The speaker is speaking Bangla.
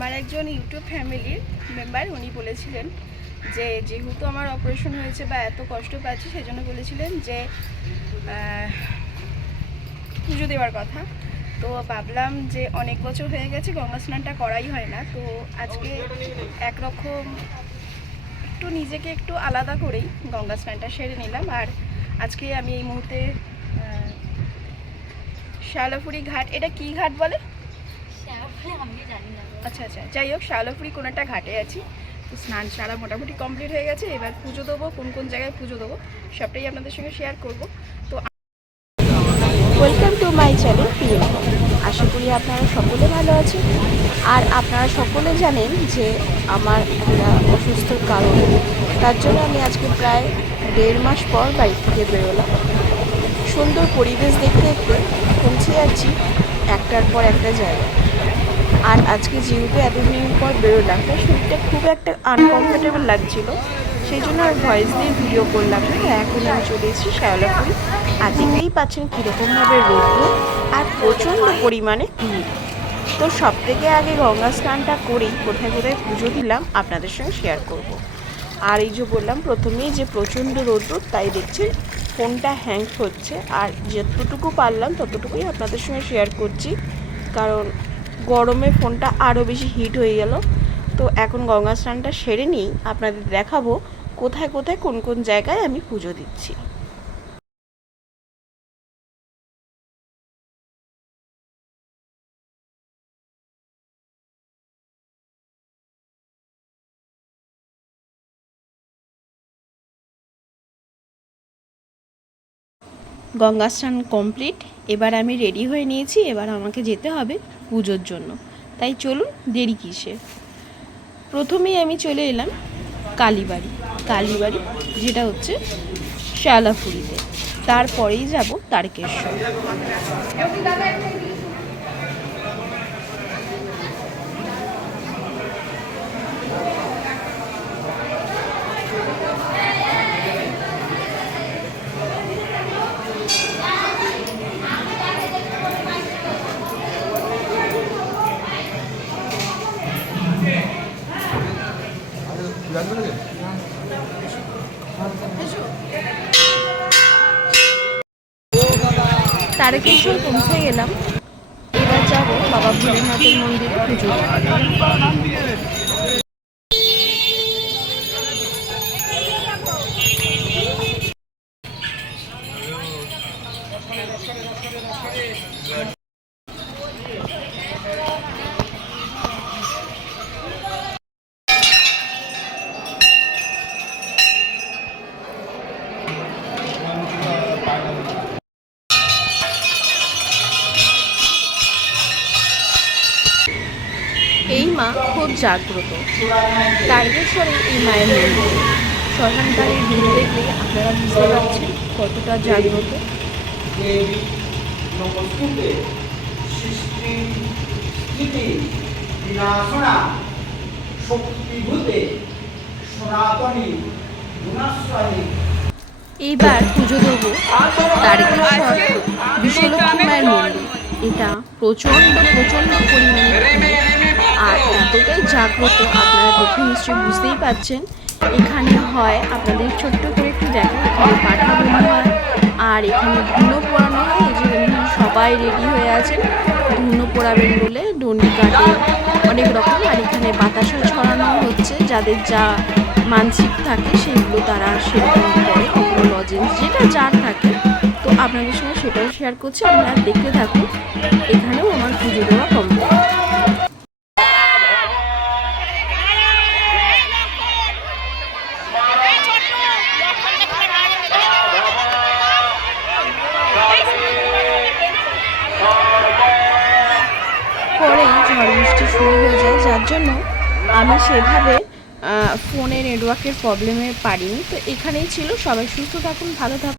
আমার একজন ইউটিউব ফ্যামিলির মেম্বার উনি বলেছিলেন যে যেহেতু আমার অপারেশন হয়েছে বা এত কষ্ট পাচ্ছি সেই জন্য বলেছিলেন যে পুজো দেওয়ার কথা। তো ভাবলাম যে অনেক বছর হয়ে গেছে গঙ্গা স্নানটা করাই হয় না, তো আজকে একরকম একটু নিজেকে একটু আলাদা করেই গঙ্গা স্নানটা সেরে নিলাম। আর আজকে আমি এই মুহূর্তে শ্যাওলাফুরি ঘাট, এটা কি ঘাট বলে? আচ্ছা আচ্ছা, যাই হোক, শ্যাওলাফুরি কোনো একটা ঘাটে আছি। তো স্নান সারা মোটামুটি কমপ্লিট হয়ে গেছে। এবার পুজো দেবো, কোন কোন জায়গায় পুজো দেবো সবটাই আপনাদের সঙ্গে শেয়ার করব। তো ওয়েলকাম টু মাই চ্যানেল প্রিয়। আশা করি আপনারা সকলে ভালো আছেন। আর আপনারা সকলে জানেন যে আমার একটা অসুস্থর কারণ, তার জন্য আমি আজকে প্রায় 1.5 মাস পর বাড়ি থেকে বেরোলাম। সুন্দর পরিবেশ দেখতে দেখতে পৌঁছে যাচ্ছি একটার পর একটা জায়গা। আর আজকে যেহেতু এতদিন পর বেরোলাম, তাই শরীরটা খুব একটা আনকমফোর্টেবল লাগছিল, সেই জন্য আর ভয়েস দিয়ে ভিডিও করলাম না। এখন আমি চলে এসেছি শ্যাওলাফুরি। আর দেখতেই পাচ্ছেন কীরকমভাবে রৌদ্র আর প্রচণ্ড পরিমাণে ভিড়। তো সব থেকে আগে গঙ্গা স্নানটা করেই কোথায় কোথায় পুজো দিলাম আপনাদের সঙ্গে শেয়ার করব। আর এই যে বললাম প্রথমেই যে প্রচণ্ড রৌদ্র, তাই দেখছেন ফোনটা হ্যাং হচ্ছে। আর যতটুকু পারলাম ততটুকুই আপনাদের সঙ্গে শেয়ার করছি, কারণ গরমে ফোনটা আরও বেশি হিট হয়ে গেল। তো এখন গঙ্গা স্নানটা সেরে নিই, আপনাদের দেখাবো কোথায় কোথায় কোন কোন জায়গায় আমি পুজো দিচ্ছি। গঙ্গা স্নান কমপ্লিট, এবার আমি রেডি হয়ে নিয়েছি। এবার আমাকে যেতে হবে পুজোর জন্য, তাই চলুন দেরি কিসে। প্রথমেই আমি চলে এলাম কালীবাড়ি, যেটা হচ্ছে শ্যাওলাফুরিতে। তারপরেই যাব তারকেশ্বর। তারকেশ্বর পৌঁছে গেলাম। এবার যাবো বাবা ভোলেনাথের মন্দিরে পুজো। এই মা খুব জাগ্রত। তারকেশ্বরে এই মায়ের মন্দির, শ্মশানকালীর ভিড় দেখলে আপনারা বুঝতে পারছেন কতটা জাগ্রত। এইবার পুজো দেবো তারকেশ্বর বিশ্বলক্ষ্মী মায়ের মন্দির। এটা প্রচণ্ড পরিমাণে, আর এতটাই জাগ্রত আপনারা দেখে নিশ্চয়ই বুঝতেই পারছেন। এখানে হয় আপনাদের ছোট্ট করে একটু দেখা, এখানে পাঠা বলি হয়, আর এখানে ধুনো পোড়ানো হয়। এই যে সবাই রেডি হয়ে আছেন ধুনো পোড়াবেন বলে, ডন্ডি কাটে অনেক রকম। আর এখানে বাতাসা ছড়ানো হচ্ছে, যাদের যা মানসিক থাকে সেগুলো তারা সেরকম করে, অন্য লজেন্স যেটা যার থাকে। তো আপনাদের সঙ্গে সেটাও শেয়ার করছি, আপনারা দেখতে থাকুন। এখানেও আমার পুজো দেওয়া কমপ্লিট। পরে ঝড় বৃষ্টি শুরু হয়ে যায়, যার জন্য আমি সেভাবে ফোনে নেটওয়ার্কের প্রবলেমে পারিনি। তো এখানেই ছিল। সবাই সুস্থ থাকুন, ভালো থাকুন।